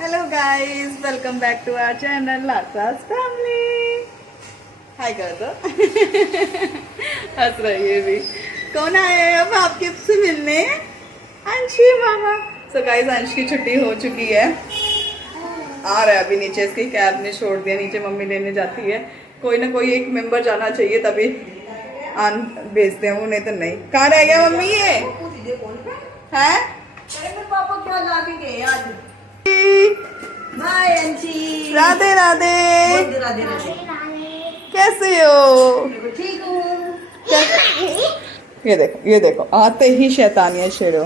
Hello guys, welcome back to our channel लासास family. Hi कर दो। हंस रही है भी। कौन आया है अब आपके से मिलने? अंशी मामा। सो गाइस, अंश की छुट्टी हो चुकी है। आ रहा है अभी नीचे, इसकी कैब ने छोड़ दिया नीचे, मम्मी लेने जाती है। कोई ना कोई एक मेंबर जाना चाहिए तभी आन भेजते हैं वो, नहीं तो नहीं। कहाँ रह गया मम्मी ये है? पापा क्या ला के गए आज? बाय अंशी। राधे राधे। राधे राधे। कैसे हो? ठीक हूँ। ये देखो आते ही शैतानिया शेरो।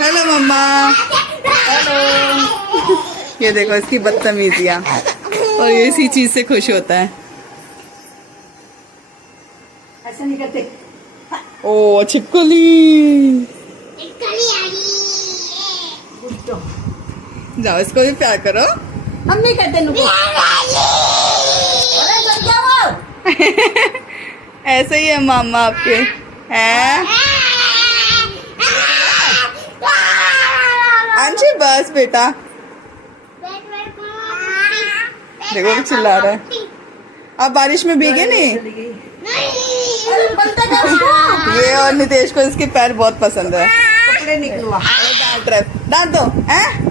हेलो मम्मा। हेलो। ये देखो इसकी बदतमीजियाँ, और ये इसी चीज से खुश होता है। ऐसा नहीं करते। ओ छिपकली। जाओ इसको भी प्यार करो। हम नहीं करते नुको। अरे बन क्या वो? ऐसे ही है मामा आपके हैं। अंशी बस बेटा, देखो वो चिल्ला रहा है। आप बारिश में भीगे नहीं? अरे बनता क्या उसको? ये और नितेश को इसके पैर बहुत पसंद है। कपड़े निकलवा। डांट दो हैं?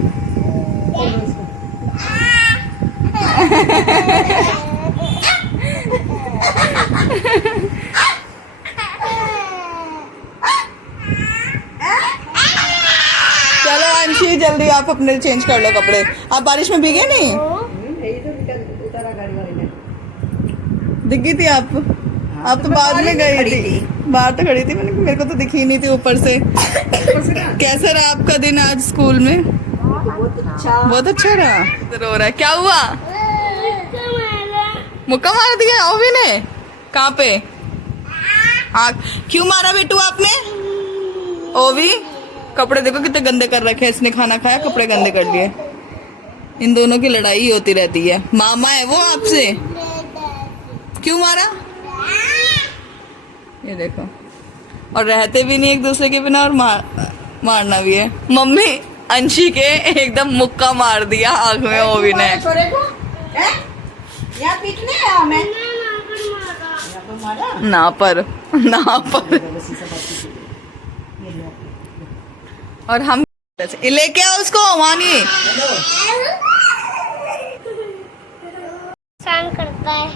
चलो अंशी जल्दी आप अपने चेंज कर लो कपड़े। आप बारिश में भीगे नहीं? उतारा गाड़ी वाले ने। दिख गई थी आप तो बाद में गई थी। बाहर तो खड़ी थी, मैंने मेरे को तो दिखी नहीं थी ऊपर से। कैसा रहा आपका दिन आज स्कूल में? बहुत अच्छा रहा। रो रहा है, क्या हुआ? मुक्का मार दिया ओवी ने? कहाँ पे? हाँ, क्यों मारा बेटू आपने? ओवी कपड़े देखो कितने गंदे कर रखे हैं इसने। खाना खाया, कपड़े गंदे कर लिए। इन दोनों की लड़ाई होती रहती है। मामा है वो आपसे? क्यों मारा? ये देखो, और रहते भी नहीं एक दूसरे के बिना, और मारना भी है। मम्मी अंशी के एकदम मुक्का मार दिया आंख में ओवी ने। छोरे को यहाँ पीटने आया मैं। ना पर और हम लेके आओ उसको वानी। परेशान करता है।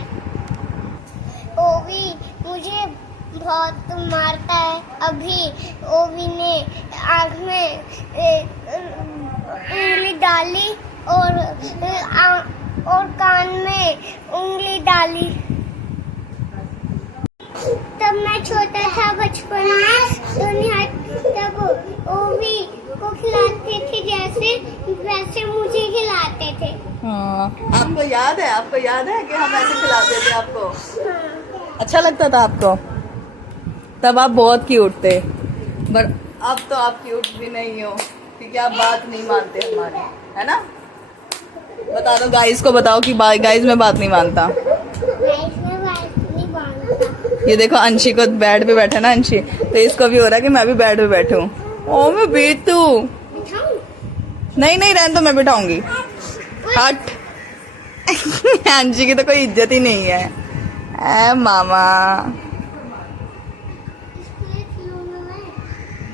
ओवी मुझे बहुत मारता है। अभी ओवी ने आँख में उंगली डाली और कान में उंगली डाली। तब मैं छोटा था बचपन में, तब ओवी को खिलाते थे जैसे वैसे मुझे खिलाते थे। हाँ, आपको याद है कि हम ऐसे खिलाते थे आपको? हाँ। अच्छा लगता था आपको? तब आप बहुत क्यूट थे, पर अब तो आप क्यूट भी नहीं हो, क्योंकि आप बात नहीं मानते हमारी, है ना? बता दो गाइस को, बताओ कि गाइस मैं बात नहीं मानता। ये देखो अंशी को बेड पे बैठा ना अंशी, तो इसको भी हो रहा है कि मैं भी बेड पे बैठूं। ओ मैं बीतू। नहीं रहने तो मैं बिठाऊंगी। हट। अंशी की तो कोई इज्जत ही नहीं है। ए मामा,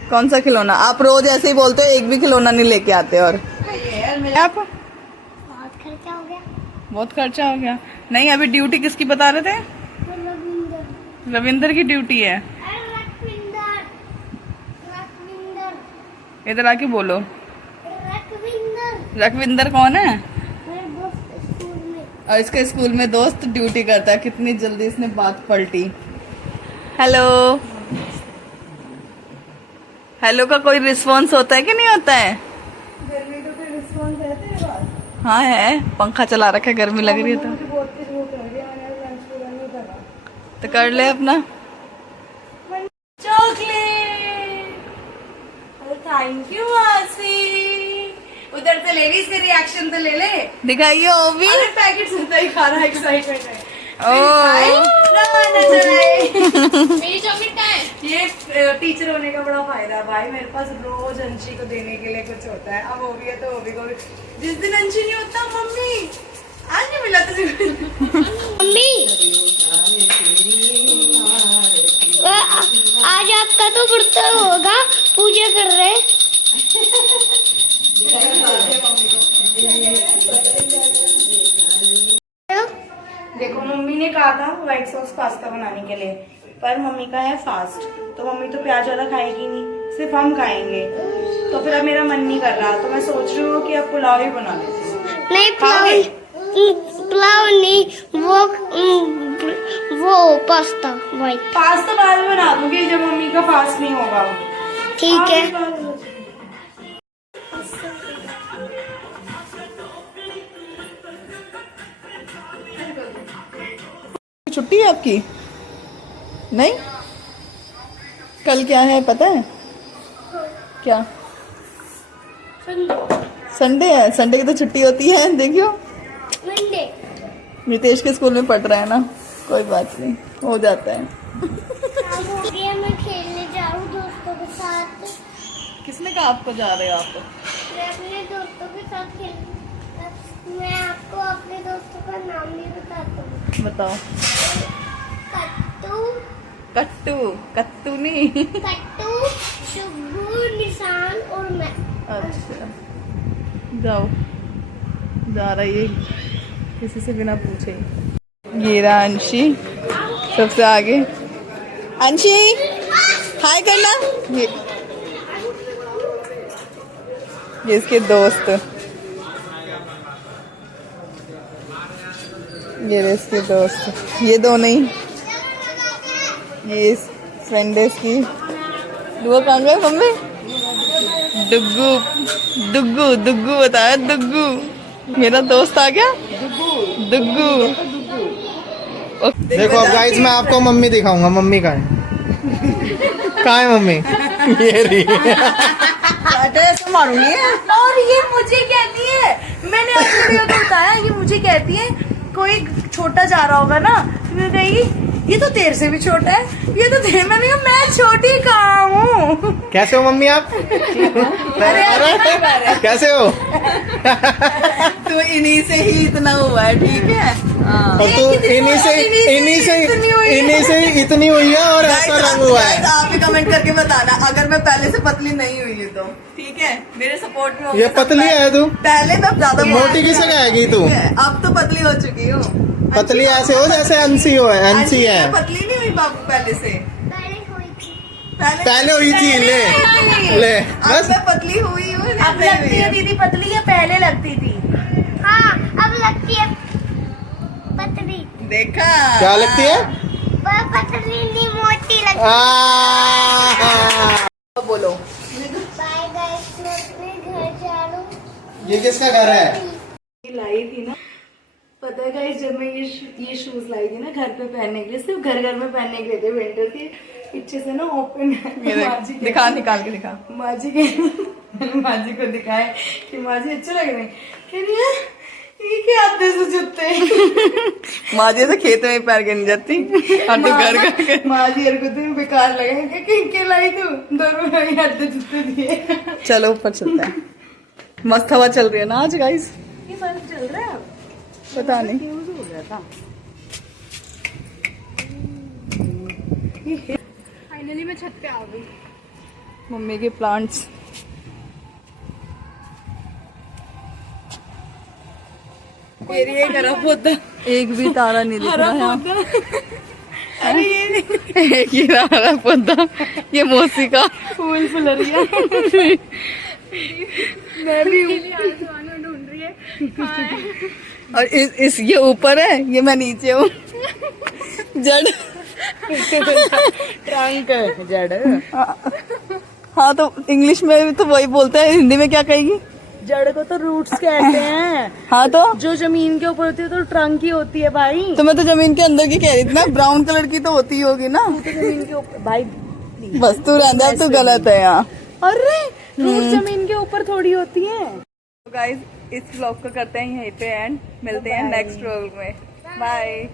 कौन सा खिलौना? आप रोज ऐसे ही बोलते हो, एक भी खिलौना नहीं लेके आते। और आप बहुत खर्चा हो गया। नहीं, अभी ड्यूटी किसकी बता रहे थे? रविंदर की ड्यूटी है। इधर आके बोलो। रखविंदर कौन है? और इसके स्कूल में दोस्त ड्यूटी करता है। कितनी जल्दी इसने बात पलटी। हेलो का कोई रिस्पॉन्स होता है कि नहीं होता है? गर्मी का कोई रिस्पॉन्स है? हाँ है, पंखा चला रखा है, गर्मी लग रही है तो कर ले अपना। चॉकलेट। थैंक यू मासी। उधर से ले ली, इसके रिएक्शन तो ले ले। दिखाइए ओवी। अरे पैकेट सुनता ही खा रहा है, एक्साइटमेंट है। मेरी चॉकलेट कहाँ है? ये टीचर होने का बड़ा फायदा है भाई, मेरे पास रोज अंशी को देने के लिए कुछ होता है। अब वो भी है तो वो भी को भी। जिस दिन अंशी नहीं होता, मम्मी आज नहीं मिला तुझे। मम्मी आज आपका तो व्रत होगा, पूजा कर रहे हैं। देखो मम्मी ने कहा था व्हाइट सॉस पास्ता बनाने के लिए, पर मम्मी का है फास्ट, तो मम्मी तो प्याज वाला खाएगी नहीं, सिर्फ हम खाएंगे। तो फिर अब मेरा मन नहीं कर रहा, तो मैं सोच रही हूँ कि अब पुलाव ही बना लेती हूँ। नहीं खाओगे? पुलाव नहीं, वो पास्ता व्हाइट। पास्ता बाद में बना दूंगी जब मम्मी का फास्ट नहीं होगा। ठीक है। छुट्टी है आपकी? नहीं, कल क्या है पता है? क्या? संडे है। संडे की तो छुट्टी होती है, देखियो। मंडे। नितेश के स्कूल में पढ़ रहा है ना, कोई बात नहीं, हो जाता है। मैं खेलने जाऊँ दोस्तों के साथ। किसने कहा आपको जा रहे हो आप? मैं अपने दोस्तों के साथ खेल। मैं आपको अपने दोस्तों का नाम भी बताता हूँ। बताओ। कट्टू। कट्टू। कट्टू नहीं। कट्टू, शुभू, निशान और मैं। अच्छा, जाओ। जा रही है किसी से बिना पूछे। ये रहा अंशी सबसे आगे। अंशी हाय करना। ये इसके दोस्त, ये रहे इसके दोस्त, ये दो नहीं, ये फ्रेंड है इसकी। दुआ कहाँ गए मम्मी? दुग्गू दुग्गू दुग्गू बताया, दुग्गू मेरा दोस्त आ गया। दुग्गू। देखो अब गाइस मैं आपको मम्मी दिखाऊंगा। मम्मी कहाँ है? कहाँ है मम्मी? ये रही। ऐसे मारूंगी। और ये मुझे कहती है, मैंने आपको वीडियो तो बताया, ये मुझे कहती है कोई छोटा जा रहा होगा ना, मैं कहेगी ये तो तेरे से भी छोटा है, ये तो तेरे। मैंने कहा मैं छोटी कहाँ हूँ? कैसे हो मम्मी आप? कैसे हो? तो इन्हीं से ही इतना हुआ है, ठीक है। हाँ। और तू इन्हीं से ही इतनी हुई है और ऐसा रंग हुआ है। आप भी कमेंट करके बताना अगर मैं पहले से पतली नहीं हुई हूँ तो, ठीक है। मेरे सपोर्ट में ये पतली है तू? पहले तो ज्यादा मोटी किसे कहेगी तू? अब तो पतली हो चुकी हूँ। पतली ऐसे हो जैसे अंशी हो है। अंशी है। पतली नहीं हुई बाबू पहले से। पहले हुई थी। ले अब बस। मैं पतली हुई हूँ। अब लगती है दीदी पतली या पहले लगती थी? हाँ, अब लगती है पतली। देखा क्या लगती है? वह पतली नहीं, मोटी लगती है। बोलो। बाय गाइस, मैं अपने घर जा रहा हूँ। ये किसका घर है? लाई थी ना, पता है गाइस, जब मैं ये शूज लाई थी ना घर पे पहनने के लिए, सिर्फ घर में पहनने के लिए थे। विंटर के पीछे से ना ओपन है। दिखा, निकाल के दिखा। माजी को दिखाए कि माजी अच्छे लग रहे हैं। कह रही है ये क्या आते से जूते। माजी से खेत में पैर के नहीं जाती और तू घर का। माजी यार को तुम बेकार लगे कि लाई तू, दोनों भाई आते जूते दिए। चलो ऊपर चलता है। मस्त हवा चल रही है ना आज गाइस। ये बल्ब चल रहा है अब? पता नहीं। फ्यूज हो गया था। फाइनली मैं छत पे आ गई। मम्मी के प्लांट्स। एक भी तारा नहीं दिख रहा है। अरे ये एक ही तारा पौधा, ये मौसी का फूल फुलरिया। मैं भी ढूंढ रही है। और इस ये ऊपर है, ये मैं नीचे हूँ। जड़। ट्रंक जड़। हाँ तो इंग्लिश में भी तो वही बोलते हैं, हिंदी में क्या कहेगी? जड़ को तो रूट्स कहते हैं। हाँ तो जो जमीन के ऊपर होती है तो ट्रंक ही होती है भाई। तो मैं तो जमीन के अंदर की कह रही थी ना, ब्राउन कलर की तो होती ही होगी ना। तो जमीन के ऊपर भाई, बस तू रहना, तू गलत है यहाँ। अरे रूट जमीन के ऊपर थोड़ी होती है। तो गाइस इस व्लॉग को करते हैं यहीं पे एंड, मिलते हैं नेक्स्ट व्लॉग में। बाय।